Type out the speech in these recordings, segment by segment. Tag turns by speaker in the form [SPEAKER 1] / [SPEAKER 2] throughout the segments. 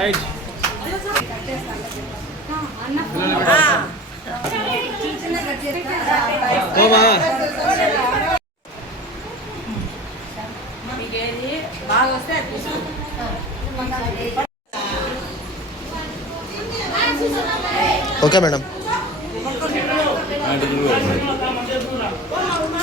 [SPEAKER 1] Right. ఓమా
[SPEAKER 2] okay madam.
[SPEAKER 3] ఆ పక్క కూర్చొని ఉన్నారమ్మా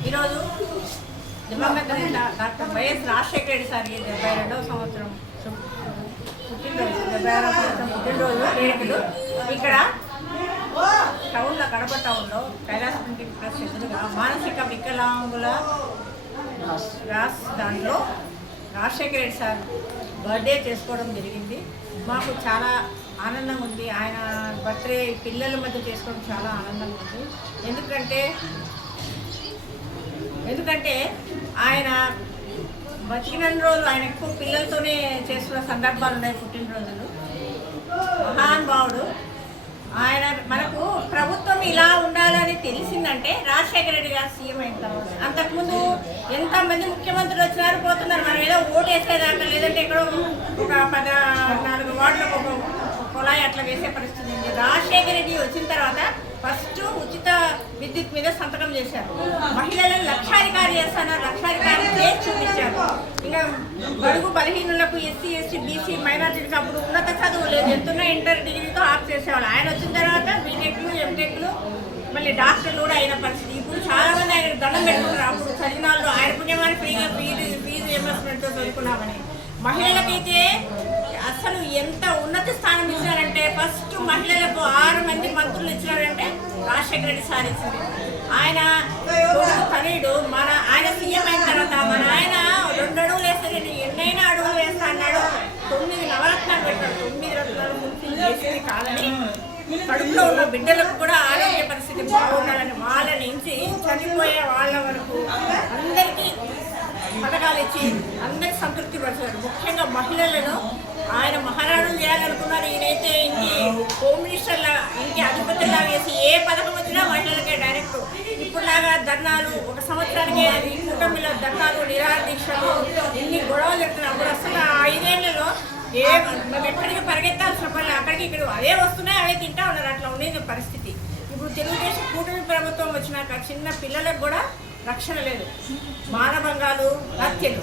[SPEAKER 4] ఈరోజు దివంగత doctor YS Rajasekhara Reddy sir డెబ్బై రెండవ సంవత్సరం పుట్టినరోజు డెబ్బై ఆరో సంవత్సరం పుట్టినరోజు వేడుకలు. ఇక్కడ టౌన్లో కడప టౌన్లో కైలాస ప్రింటింగ్ ప్రెస్ ఎదురుగా మానసిక వికలాంగుల రాస్ దాంట్లో రాజశేఖర రెడ్డి సార్ బర్త్డే చేసుకోవడం జరిగింది. మాకు చాలా ఆనందం ఉంది. ఆయన బర్త్డే పిల్లల మధ్య చేసుకోవడం చాలా ఆనందంగా ఉంది. ఎందుకంటే ఎందుకంటే ఆయన బతికిన రోజులు ఆయన ఎక్కువ పిల్లలతోనే చేసుకున్న సందర్భాలు ఉన్నాయి పుట్టినరోజులు. మహానుభావుడు. ఆయన మనకు ప్రభుత్వం ఇలా ఉండాలని తెలిసిందంటే రాజశేఖర రెడ్డి గారు సీఎం అయిన తర్వాత. అంతకుముందు ఎంతమంది ముఖ్యమంత్రులు వచ్చినారు పోతున్నారు. మనం ఏదో ఓటు లేదంటే ఎక్కడో ఒక పద నాలుగు వార్డులకు ఒక కులాయి అట్లా వేసే పరిస్థితి ఉంది. రాజశేఖర రెడ్డి వచ్చిన తర్వాత ఫస్ట్ ఉచిత విద్యుత్ మీద సంతకం చేశారు. మహిళలను లక్షాధికారి చేస్తున్నారు లక్షాధికారి చేసి చూపించారు. ఇంకా బడుగు బలహీనులకు ఎస్సీ ఎస్టీ బీసీ మైనార్టీలకు అప్పుడు ఉన్నత చదువు లేదు ఎంతున్న ఇంటర్ డిగ్రీతో చేసేవాళ్ళు. ఆయన వచ్చిన తర్వాత బీటెక్లు ఎంటెక్లు మళ్ళీ డాక్టర్లు కూడా అయిన పరిస్థితి. ఇప్పుడు చాలా మంది ఆయన దండం పెట్టుకున్నారు అప్పుడు చదివిన వాళ్ళు ఆయన పుణ్యమని ఫ్రీగా ఫీజు ఫీజు రియంబర్స్మెంట్ చదువుకున్నామని. మహిళలకైతే అసలు ఎంత ఉన్నత స్థానం ఇచ్చారంటే ఫస్ట్ మహిళలకు ఆరు మంది మంత్రులు ఇచ్చినారంటే రాజశేఖర రెడ్డి సార్ ఇచ్చింది. ఆయన తనయుడు మన ఆయన సీఎం అయిన తర్వాత మన ఆయన రెండు అడుగులు వేస్తే నేను ఎన్నైనా అడుగులు వేస్తా అన్నాడు. తొమ్మిది నవరత్నాలు పెట్టాడు. తొమ్మిది చేసేది కాదని కడుపులో ఉన్న బిడ్డలకు కూడా ఆరోగ్య పరిస్థితి బాగుండాలని వాళ్ళ నుంచి చనిపోయే వాళ్ళ వరకు అందరికీ పథకాలు ఇచ్చి అందరికి సంతృప్తి పరిచారు. ముఖ్యంగా మహిళలను ఆయన మహారాణులు చేయాలనుకున్నారు. ఈయనైతే ఇంటి హోమ్ మినిస్టర్ లాగా ఇంటి అధిపతిలా వేసి ఏ పథకం వచ్చినా మహిళలకే డైరెక్ట్ ఇప్పుడులాగా ధర్నాలు ఒక సంవత్సరానికి ఈ కూటమిలో ధర్నాలు నిరాహార దీక్షలు ఇన్ని గొడవలు చెప్తున్నారు అప్పుడు అసలు ఆ ఐదేళ్ళలో ఏం మేము ఎక్కడికి పరిగెత్తాల్సిన పని అక్కడికి ఇక్కడ అదే వస్తున్నాయి అవే తింటా ఉన్నారు. అట్లా ఉండేది పరిస్థితి. ఇప్పుడు తెలుగుదేశం కూటమి ప్రభుత్వం వచ్చినాక చిన్న పిల్లలకు కూడా రక్షణ లేదు. మానభంగాలు హత్యలు.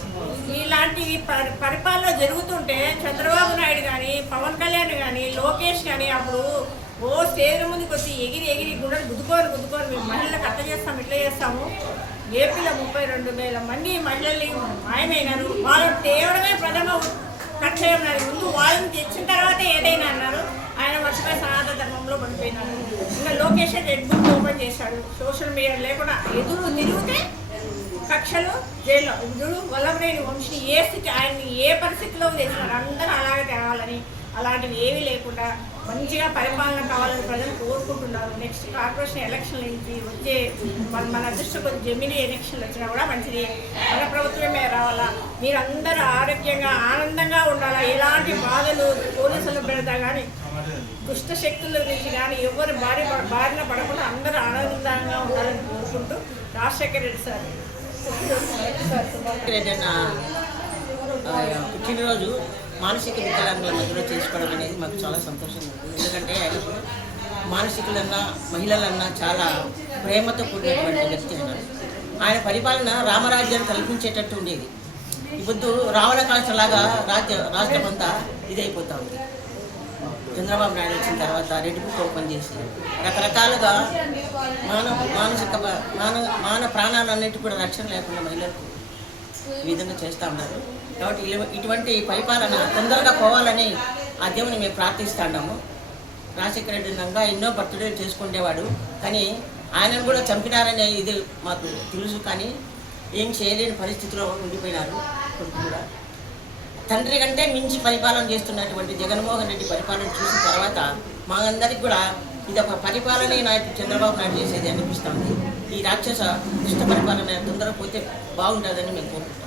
[SPEAKER 4] ఇలాంటివి పరి పరిపాలన జరుగుతుంటే చంద్రబాబు నాయుడు కానీ పవన్ కళ్యాణ్ కానీ లోకేష్ కానీ అప్పుడు ఓ స్టేజ్ ముందుకు వచ్చి ఎగిరి ఎగిరి గుండెలు గుద్దుకోరు గుద్దుకోరు. మేము మహిళలకు అట్లా చేస్తాం ఇట్లా చేస్తాము. ఏపీలో ముప్పై రెండు వేల మంది మహిళల్ని మాయమైనారు వాళ్ళు తేవడమే ప్రథమ కక్షయం ముందు వాళ్ళని తెచ్చిన తర్వాత ఏదైనా అన్నారు. ఆయన మర్చిపోయి సనాతన ధర్మంలో పడిపోయినారు ఇంకా లోకేష్ రెడ్ బుక్ ఓపెన్ చేశాడు. సోషల్ మీడియా లేకుండా ఎదురు తిరిగితే కక్షలు జైల్లో. ఇప్పుడు వల్లభనేని వంశీ ఏ స్థితి ఆయన్ని ఏ పరిస్థితిలో చేసినారు? అందరూ అలాగే తేవాలని అలాంటివి ఏమీ లేకుండా మంచిగా పరిపాలన కావాలని ప్రజలు కోరుకుంటున్నారు. నెక్స్ట్ కార్పొరేషన్ ఎలక్షన్ నుంచి వచ్చే మన మన అదృష్టం కొద్ది జమిని ఎలక్షన్లు వచ్చినా కూడా మంచిది. మన ప్రభుత్వమే రావాలా? మీరందరూ ఆరోగ్యంగా ఆనందంగా ఉండాలా? ఎలాంటి బాధలు పోలీసులు పెడతా కానీ దుష్ట శక్తుల నుంచి కానీ ఎవరు బారి బారిన పడకుండా అందరూ ఆనందంగా ఉండాలని కోరుకుంటూ రాజశేఖర రెడ్డి సార్.
[SPEAKER 5] పుట్టినరోజు మానసిక వికలాంగుల మధ్యలో చేసుకోవడం అనేది మాకు చాలా సంతోషంగా ఉంది. ఎందుకంటే ఆయన మానసికులన్నా మహిళలన్నా చాలా ప్రేమతో కూడినటువంటి వ్యక్తి ఆయన. ఆయన పరిపాలన రామరాజ్యాన్ని కల్పించేటట్టు ఉండేది. ఇప్పుడు రావణ లాగా రాజ్య రాష్ట్రం అంతా ఇదైపోతా ఉంది చంద్రబాబు నాయుడు వచ్చిన తర్వాత రెడ్ బుక్ ఓపెన్ చేసి రకరకాలుగా మానవ మానసిక బ- మాన మాన ప్రాణాలన్నిటి కూడా రక్షణ లేకుండా మహిళలకు ఈ విధంగా చేస్తూ ఉన్నారు. కాబట్టి ఇటువంటి పరిపాలన తొందరగా పోవాలని ఆ దేవుని మేము ప్రార్థిస్తున్నాము రాజశేఖర రెడ్డి నంగా ఎన్నో బర్త్డే చేసుకునేవాడు కానీ ఆయనను కూడా చంపినారనే ఇది మాకు తెలుసు. కానీ ఏం చేయలేని పరిస్థితిలో ఉండిపోయినారు. కొడుకు కూడా. తండ్రి కంటే మించి పరిపాలన చేస్తున్నటువంటి జగన్మోహన్ రెడ్డి పరిపాలన చూసిన తర్వాత మా అందరికి కూడా ఇది ఒక పరిపాలనే నాయకుడు చంద్రబాబు నాయుడు చేసేది అనిపిస్తుంది ఈ రాక్షస దుష్ట పరిపాలన తొందరగా పోతే బాగుంటుందని మేము కోరుకుంటాం